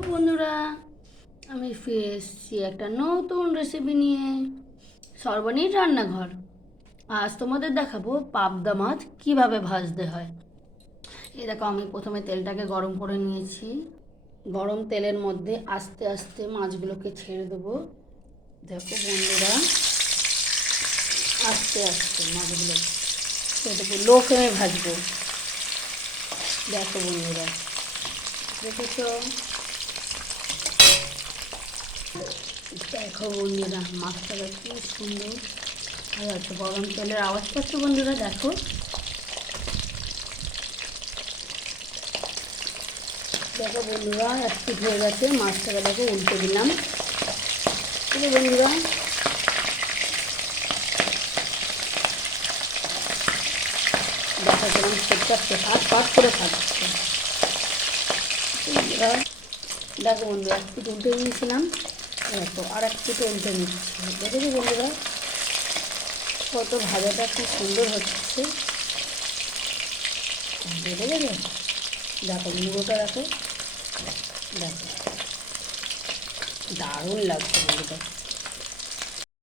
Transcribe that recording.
বন্ধুরা, আমি ফিরে এসেছি একটা নতুন রেসিপি নিয়ে। সর্বনীর রান্নাঘর। আজ তোমাদের দেখাবো পাবদা মাছ কীভাবে ভাজতে হয়। এই দেখো, আমি প্রথমে তেলটাকে গরম করে নিয়েছি। গরম তেলের মধ্যে আস্তে আস্তে মাছগুলোকে ছেড়ে দেবো। দেখো বন্ধুরা, আস্তে আস্তে মাছগুলো ছেড়ে দেবো। লো ফ্লেমে ভাজবো। দেখো বন্ধুরা, দেখেছ? দেখো বন্ধুরা মাছটা কি সুন্দর। ভালো আছে গরম তেলের আওয়াজ পাচ্ছ বন্ধুরা, দেখো। দেখো বন্ধুরা একটু হয়ে গেছে, মাছটাকে দেখো উল্টে দিলাম। বন্ধুরা। দেখো কেমন করে বন্ধুরা, দেখো বন্ধুরা, এক পিঠ উল্টে নিয়েছিলাম দেখো আর একটু উল্টে নিচ্ছি। দেখেছি বন্ধুরা? কত ভাজাটা খুব সুন্দর হচ্ছে। দেখে দেবে দেখো, মুড়োটা দেখো। দেখো। দারুণ লাগছে বন্ধুরা।